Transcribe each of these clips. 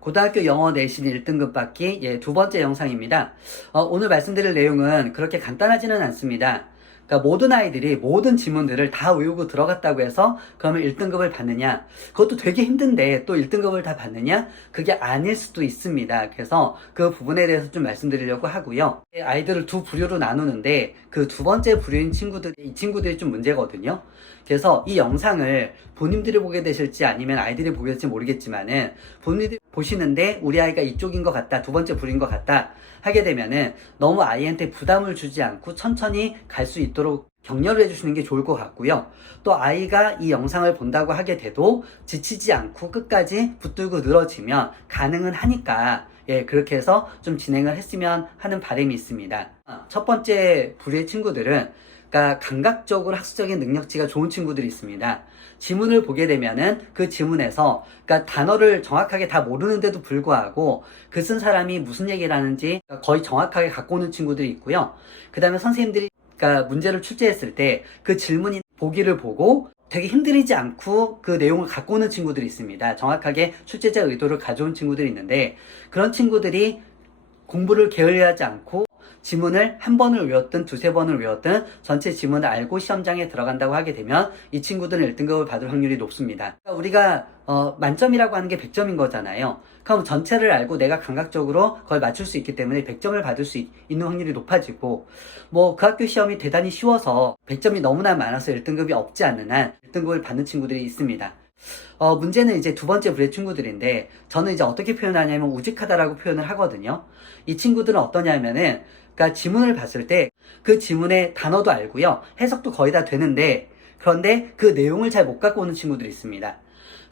고등학교 영어 내신 1등급 받기 두 번째 영상입니다. 오늘 말씀드릴 내용은 그렇게 간단하지는 않습니다. 그러니까 모든 아이들이 모든 지문들을 다 외우고 들어갔다고 해서 그러면 1등급을 받느냐? 그것도 되게 힘든데 또 1등급을 다 받느냐? 그게 아닐 수도 있습니다. 그래서 그 부분에 대해서 좀 말씀드리려고 하고요. 아이들을 두 부류로 나누는데 그 두 번째 부류인 이 친구들이 좀 문제거든요. 그래서 이 영상을 본인들이 보게 되실지 아니면 아이들이 보게 될지 모르겠지만은 본인들이 보시는데 우리 아이가 이쪽인 것 같다, 두 번째 부류인 것 같다 하게 되면은 너무 아이한테 부담을 주지 않고 천천히 갈 수 있도록 격려를 해주시는 게 좋을 것 같고요. 또 아이가 이 영상을 본다고 하게 돼도 지치지 않고 끝까지 붙들고 늘어지면 가능은 하니까 그렇게 해서 좀 진행을 했으면 하는 바람이 있습니다. 첫 번째 부류의 친구들은 그러니까 감각적으로 학습적인 능력치가 좋은 친구들이 있습니다. 지문을 보게 되면은 그 지문에서 그러니까 단어를 정확하게 다 모르는데도 불구하고 그 쓴 사람이 무슨 얘기를 하는지 거의 정확하게 갖고 오는 친구들이 있고요. 그 다음에 선생님들이 그러니까 문제를 출제했을 때 그 질문이 보기를 보고 되게 힘들이지 않고 그 내용을 갖고 오는 친구들이 있습니다. 정확하게 출제자 의도를 가져온 친구들이 있는데 그런 친구들이 공부를 게을리하지 않고 지문을 한 번을 외웠든 두세 번을 외웠든 전체 지문을 알고 시험장에 들어간다고 하게 되면 이 친구들은 1등급을 받을 확률이 높습니다. 우리가 만점이라고 하는 게 100점인 거잖아요. 그럼 전체를 알고 내가 감각적으로 그걸 맞출 수 있기 때문에 100점을 받을 수 있는 확률이 높아지고 그 학교 시험이 대단히 쉬워서 100점이 너무나 많아서 1등급이 없지 않는 한 1등급을 받는 친구들이 있습니다. 문제는 이제 두 번째 부류의 친구들인데 저는 이제 어떻게 표현하냐면 우직하다라고 표현을 하거든요. 이 친구들은 어떠냐면은 그러니까 지문을 봤을 때 그 지문의 단어도 알고요. 해석도 거의 다 되는데 그런데 그 내용을 잘 못 갖고 오는 친구들이 있습니다.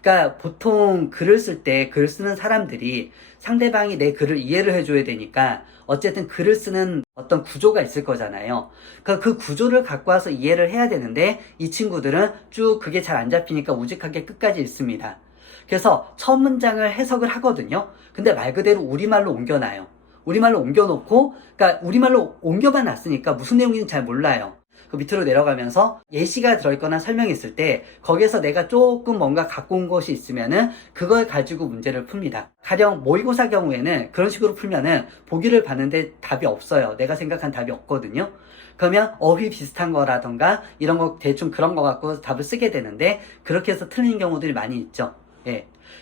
그러니까 보통 글을 쓸 때 글 쓰는 사람들이 상대방이 내 글을 이해를 해줘야 되니까 어쨌든 글을 쓰는 어떤 구조가 있을 거잖아요. 그러니까 그 구조를 갖고 와서 이해를 해야 되는데 이 친구들은 쭉 그게 잘 안 잡히니까 우직하게 끝까지 읽습니다. 그래서 첫 문장을 해석을 하거든요. 근데 말 그대로 우리말로 옮겨놔요. 우리말로 옮겨놓고 그러니까 우리말로 옮겨만 놨으니까 무슨 내용인지 잘 몰라요. 그 밑으로 내려가면서 예시가 들어있거나 설명했을 때 거기에서 내가 조금 뭔가 갖고 온 것이 있으면은 그걸 가지고 문제를 풉니다. 가령 모의고사 경우에는 그런 식으로 풀면은 보기를 봤는데 답이 없어요. 내가 생각한 답이 없거든요. 그러면 어휘 비슷한 거라던가 이런 거 대충 그런 거 갖고 답을 쓰게 되는데 그렇게 해서 틀린 경우들이 많이 있죠.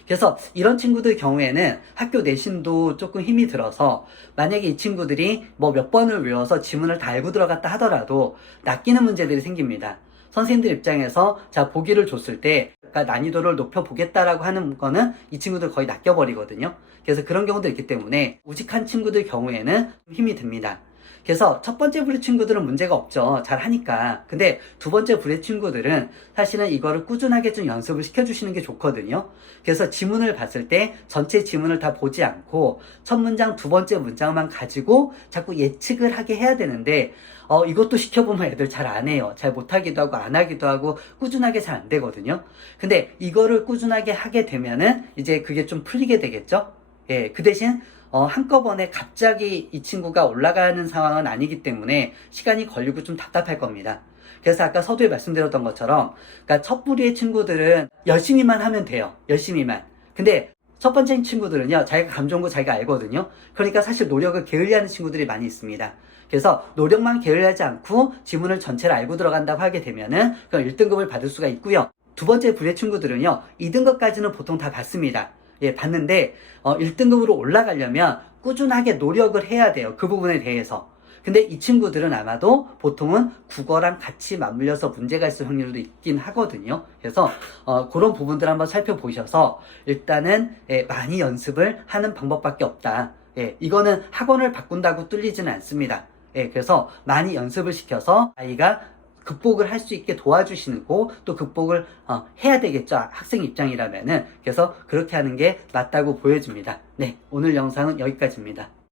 그래서 이런 친구들 경우에는 학교 내신도 조금 힘이 들어서 만약에 이 친구들이 몇 번을 외워서 지문을 다 알고 들어갔다 하더라도 낚이는 문제들이 생깁니다. 선생님들 입장에서 자 보기를 줬을 때 그러니까 난이도를 높여보겠다라고 하는 거는 이 친구들 거의 낚여버리거든요. 그래서 그런 경우도 있기 때문에 우직한 친구들 경우에는 힘이 듭니다. 그래서 첫 번째 부류 친구들은 문제가 없죠. 잘 하니까. 근데 두 번째 부류 친구들은 사실은 이거를 꾸준하게 좀 연습을 시켜주시는 게 좋거든요. 그래서 지문을 봤을 때 전체 지문을 다 보지 않고 첫 문장, 두 번째 문장만 가지고 자꾸 예측을 하게 해야 되는데 이것도 시켜보면 애들 잘 안 해요. 잘 못하기도 하고 안 하기도 하고 꾸준하게 잘 안 되거든요. 근데 이거를 꾸준하게 하게 되면은 이제 그게 좀 풀리게 되겠죠. 그 대신 한꺼번에 갑자기 이 친구가 올라가는 상황은 아니기 때문에 시간이 걸리고 좀 답답할 겁니다. 그래서 아까 서두에 말씀드렸던 것처럼 그러니까 첫 부류의 친구들은 열심히만 하면 돼요. 열심히만. 근데 첫 번째 친구들은요, 자기가 감 좋은 거 자기가 알거든요. 그러니까 사실 노력을 게을리하는 친구들이 많이 있습니다. 그래서 노력만 게을리하지 않고 지문을 전체를 알고 들어간다고 하게 되면은 그럼 1등급을 받을 수가 있고요. 두 번째 부류의 친구들은요, 2등급까지는 보통 다 받습니다. 봤는데 1등급으로 올라가려면 꾸준하게 노력을 해야 돼요. 그 부분에 대해서. 근데 이 친구들은 아마도 보통은 국어랑 같이 맞물려서 문제가 있을 확률도 있긴 하거든요. 그래서 그런 부분들 한번 살펴보셔서 일단은 많이 연습을 하는 방법밖에 없다. 이거는 학원을 바꾼다고 뚫리지는 않습니다. 그래서 많이 연습을 시켜서 아이가 극복을 할 수 있게 도와주시고 또 극복을 해야 되겠죠. 학생 입장이라면은. 그래서 그렇게 하는 게 맞다고 보여집니다. 오늘 영상은 여기까지입니다.